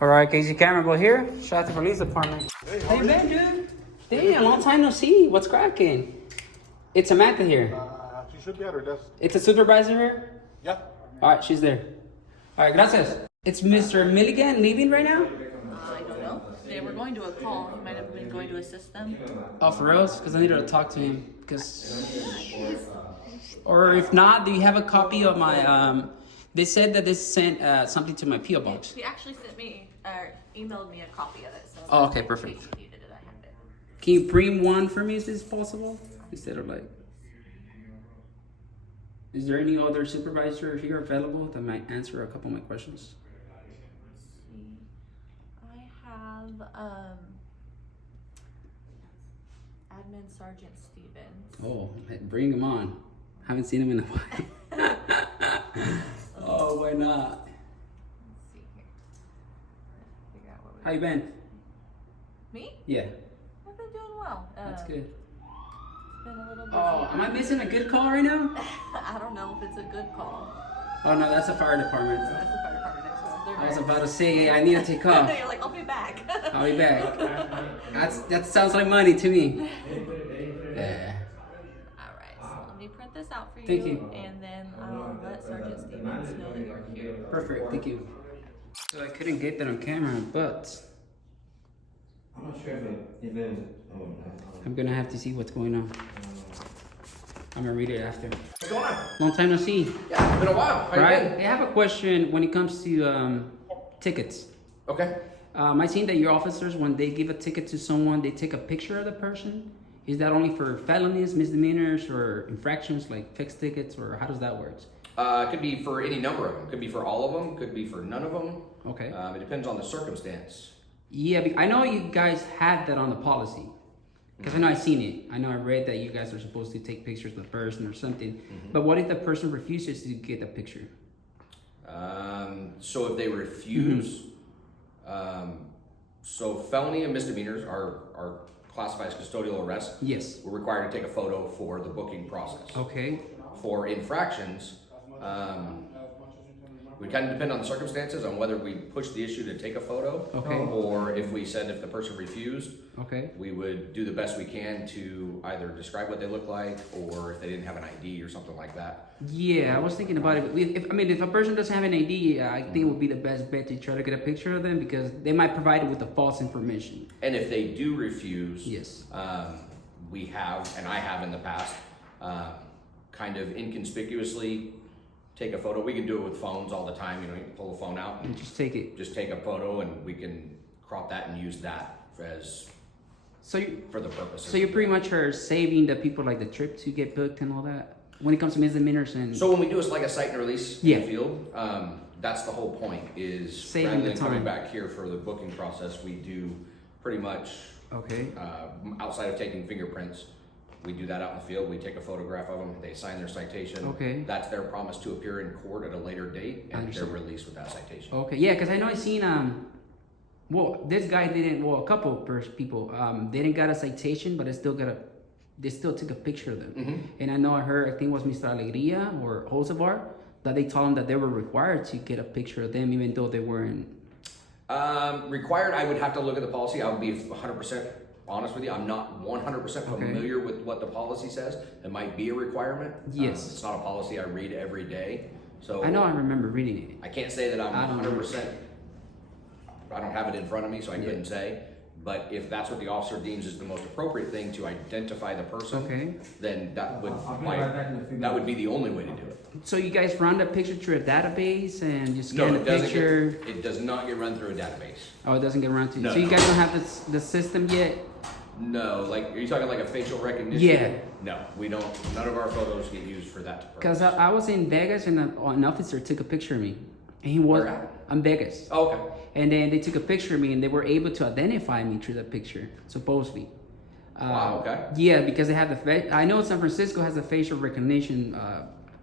All right, Casey Cameron, here. Shout out to police department. Hey, How you been, dude? Damn, long time no see. What's cracking? It's Samantha here. She should be at her desk. It's a supervisor here? Yeah. All right, she's there. All right, gracias. It's Mr. Milligan leaving right now? I don't know. They were going to a call. He might have been going to assist them. Oh, for reals? Because I need to talk to him. Or if not, do you have a copy of my... They said that they sent something to my P.O. box. He actually sent me, or emailed me a copy of it. So Oh, okay, perfect. if you needed it, I have it. Can you print one for me if it's possible? Instead of like... Is there any other supervisor here available that might answer a couple of my questions? Let's see. I have Admin Sergeant Stevens. Oh, bring him on. Haven't seen him in a while. Oh, why not? Let's see here. Figure out what we How you been? Me? Yeah, I've been doing well. that's good. It's been a little busy. Oh, am I missing a good call right now? I don't know if it's a good call. Oh no, that's a fire department. That's the fire department next one. They're I was very- about to say, I need to take off. You're like, I'll be back. I'll be back. That sounds like money to me. Yeah. All right, so let me print this out for you. Thank you. And then I'll let Sergeant Stevens know that you're here. Perfect, thank you. So I couldn't get that on camera, but I'm not sure if it even. I'm gonna have to see what's going on. I'm gonna read it after. What's going on? Long time no see. Yeah, it's been a while. How you Right? been? I have a question when it comes to tickets. Okay. I seen that your officers, when they give a ticket to someone, they take a picture of the person. Is that only for felonies, misdemeanors, or infractions like fixed tickets, or how does that work? It could be for any number of them. Could be for all of them. Could be for none of them. Okay. It depends on the circumstance. Yeah, I know you guys had that on the policy. Because I know I seen it. I know I read that you guys are supposed to take pictures of the person or something. But what if the person refuses to get the picture? So if they refuse, so felony and misdemeanors are classified as custodial arrest. Yes. We're required to take a photo for the booking process. Okay. For infractions, we kind of depend on the circumstances on whether we push the issue to take a photo. Okay. Or if we said if the person refused, Okay. we would do the best we can to either describe what they look like or if they didn't have an ID or something like that. Yeah, I was thinking about it. If a person doesn't have an ID, I think it would be the best bet to try to get a picture of them because they might provide it with the false information. And if they do refuse, Yes. we have, and I have in the past, kind of inconspicuously take a photo. We can do it with phones all the time. You know, you can pull a phone out And and just take it. just take a photo, and we can crop that and use that as for the purposes. So you pretty much are saving the people like the trip to get booked and all that when it comes to misdemeanors and. So when we do it's like a cite and release Yeah. in the field, that's the whole point is Saving rather the than coming time. back here for the booking process, we do pretty much Okay. outside of taking fingerprints, we do that out in the field. We take a photograph of them. They sign their citation. Okay. That's their promise to appear in court at a later date, and they're Understood. released with that citation. Okay. Yeah, because I know I seen well, this guy didn't. Well, a couple people they didn't got a citation, but they still took a picture of them. And I know I heard I think it was Mr. Alegria or Josebar that they told him that they were required to get a picture of them even though they weren't. Required, I would have to look at the policy. I would be 100% honest with you. I'm not 100% familiar with what the policy says. It might be a requirement. Yes. It's not a policy I read every day. So I know I remember reading it. I can't say that I'm I don't 100%. I don't have it in front of me, so I couldn't say. But if that's what the officer deems is the most appropriate thing to identify the person, Okay. then that would I'll be right back in a few that would minutes. be the only way to do it. So you guys run the picture through a database and just No, scan the it doesn't. picture. It does not get run through a database. Oh, it doesn't get around to. No. So you guys don't have the system yet. No, like, are you talking like a facial recognition? Yeah. No, we don't. None of our photos get used for that purpose. Cause I was in Vegas and an officer took a picture of me, and he was. Where at? I'm Vegas. Oh, okay. And then they took a picture of me, and they were able to identify me through the picture, supposedly. Wow, okay. Yeah, because they have I know San Francisco has a facial recognition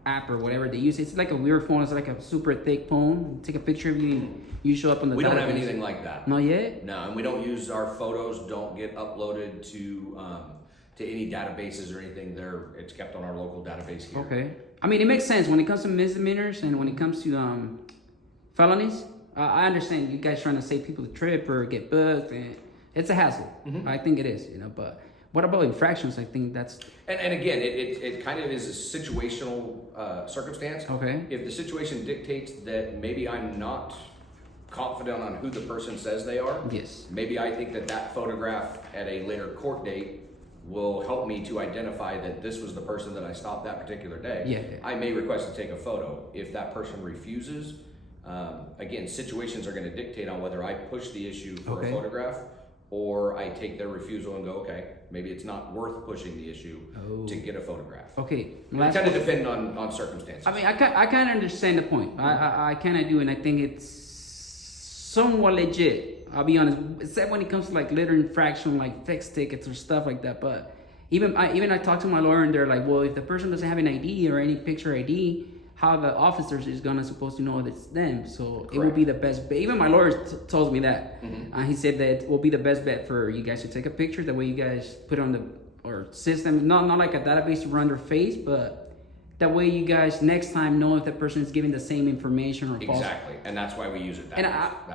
app or whatever they use. It's like a weird phone. It's like a super thick phone. Take a picture of you, you show up on the. We don't have database. anything like that. Not yet. No, and we don't use our photos. Don't get uploaded to any databases or anything. It's kept on our local database here. Okay. I mean, it makes sense when it comes to misdemeanors and when it comes to felonies. I understand you guys trying to save people the trip or get booked, and it's a hassle. I think it is, but what about infractions? I think that's... And again, it kind of is a situational circumstance. Okay. If the situation dictates that maybe I'm not confident on who the person says they are, Yes. maybe I think that photograph at a later court date will help me to identify that this was the person that I stopped that particular day. Yeah. I may request to take a photo. If that person refuses, again, situations are going to dictate on whether I push the issue for a photograph or I take their refusal and go, okay, maybe it's not worth pushing the issue to get a photograph. Okay. It kind of depends on circumstances. I mean, I kind of understand the point. I kind of do, and I think it's somewhat legit. I'll be honest, except when it comes to like litter infraction, like fixed tickets or stuff like that. But I talked to my lawyer, and they're like, well, if the person doesn't have an ID or any picture ID, how the officers is supposed to know that it's them? So it would be the best bet. Even my lawyer tells me that. He said that it will be the best bet for you guys to take a picture. That way you guys put it on the system, not like a database to run their face, but that way you guys next time know if that person is giving the same information or false. Exactly, and that's why we use it that And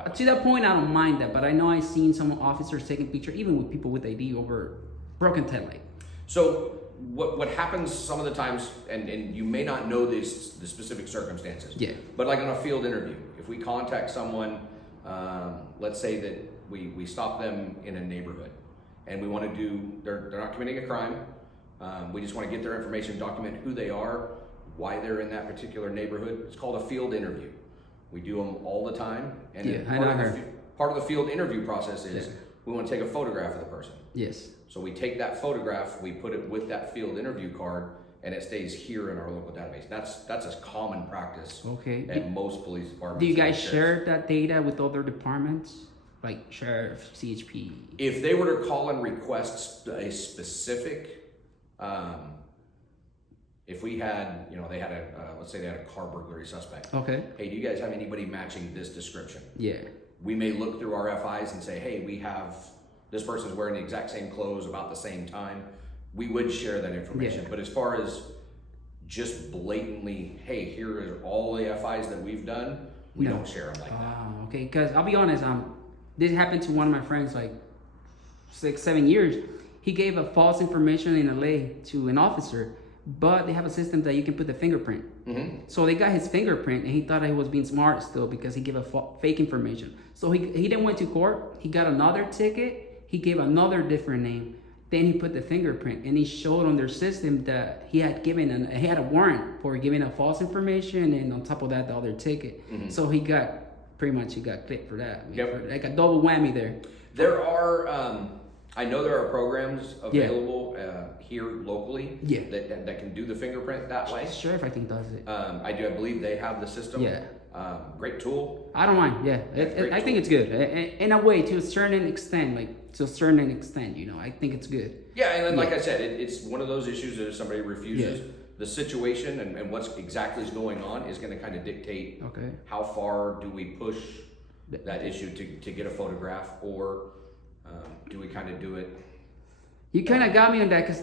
way. to that point, I don't mind that, but I know I've seen some officers taking pictures, even with people with ID, over broken taillight. So what happens some of the times, and you may not know the specific circumstances, but like on a field interview, if we contact someone, let's say that we stop them in a neighborhood, and we want to do, they're not committing a crime, we just want to get their information, document who they are, why they're in that particular neighborhood. It's called a field interview. We do them all the time, and part of the field interview process is we want to take a photograph of the person. Yes. So we take that photograph, we put it with that field interview card, and it stays here in our local database. That's a common practice at most police departments. Do you guys share that data with other departments, like sheriff, CHP? If they were to call and request a specific, if we had, they had let's say they had a car burglary suspect. Okay. Hey, do you guys have anybody matching this description? Yeah. We may look through our FIs and say, hey, we have, this person's wearing the exact same clothes about the same time. We would share that information. But as far as just blatantly, hey, here are all the FIs that we've done, we don't share them like that. Okay, because I'll be honest, this happened to one of my friends like 6-7 years. He gave a false information in LA to an officer, but they have a system that you can put the fingerprint. So they got his fingerprint, and he thought he was being smart still because he gave a fake information. So he didn't went to court. He got another ticket. He gave another different name. Then he put the fingerprint, and he showed on their system that he had a warrant for giving a false information, and on top of that, the other ticket. So he got clipped for that. For like a double whammy there. There are. I know there are programs available here locally that can do the fingerprint that way. Sheriff, I think, does it. I believe they have the system. Great tool. I don't mind. I think it's good in a way, to a certain extent. I think it's good. Yeah, and then, like I said, it's one of those issues that if somebody refuses, the situation and what's exactly is going on is going to kind of dictate how far do we push that issue to get a photograph, or do we kind of do it? You kind of got me on that, because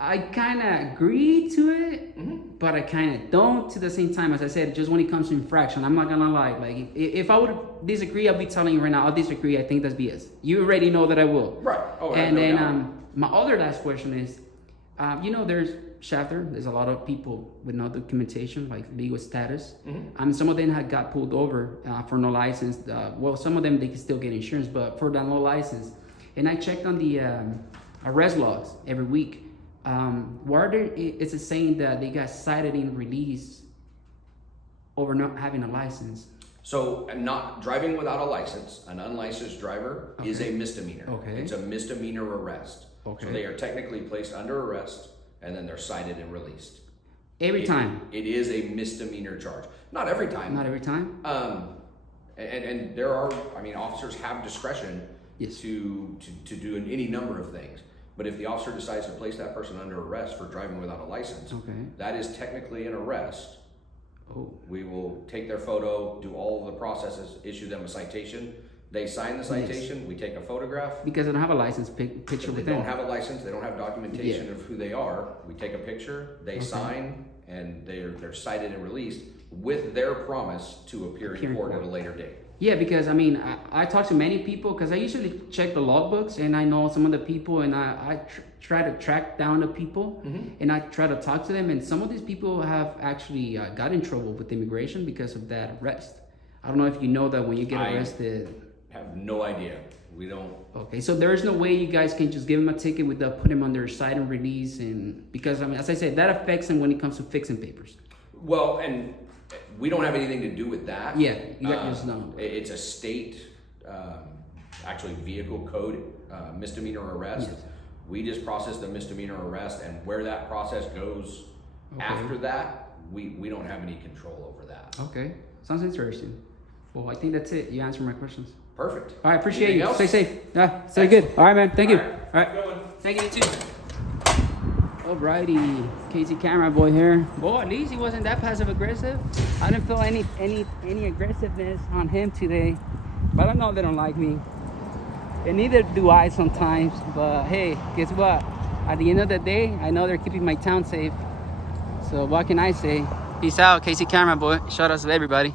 I kind of agree to it, but I kind of don't to the same time. As I said, just when it comes to infraction, I'm not going to lie. Like, if I would disagree, I'll be telling you right now, I'll disagree. I think that's BS. You already know that I will. Right. Oh, and then my other last question is, there's Shafter. There's a lot of people with no documentation, like legal status. Some of them got pulled over for no license. Some of them, they can still get insurance, but for the no license. And I checked on the arrest logs every week. It's a saying that they got cited and released over not having a license. So, not driving without a license, an unlicensed driver is a misdemeanor. It's a misdemeanor arrest. So they are technically placed under arrest, and then they're cited and released. Every time? It is a misdemeanor charge. Not every time. Not every time? And there are, officers have discretion to do any number of things. But if the officer decides to place that person under arrest for driving without a license, that is technically an arrest. We will take their photo, do all of the processes, issue them a citation. They sign the citation, we take a photograph. Because they don't have a license picture with them. They don't have a license, they don't have documentation of who they are. We take a picture, they sign, and they're cited and released with their promise to appear in court at a later date. Yeah, because I mean, I talk to many people because I usually check the logbooks, and I know some of the people, and I try to track down the people, and I try to talk to them, and some of these people have actually got in trouble with immigration because of that arrest. I don't know if you know that when you get arrested. I have no idea. We don't. Okay, so there is no way you guys can just give him a ticket without putting him under cite and release, and because I mean, as I said, that affects him when it comes to fixing papers. Well, and we don't have anything to do with that. Yeah, you guys just know. It's a state, actually vehicle code misdemeanor arrest. Yes. We just process the misdemeanor arrest, and where that process goes after that, we don't have any control over that. Okay, sounds interesting. Well, I think that's it. You answered my questions. Perfect. All right, appreciate Anything you. else? Stay safe. Yeah, stay good. All right, man. Thank you. All right. All right. Good one. Thank you too. Alrighty, Casey Camera Boy here. Well, at least he wasn't that passive aggressive. I didn't feel any aggressiveness on him today. But I know they don't like me. And neither do I sometimes. But hey, guess what? At the end of the day, I know they're keeping my town safe. So what can I say? Peace out, Casey Camera Boy. Shout out to everybody.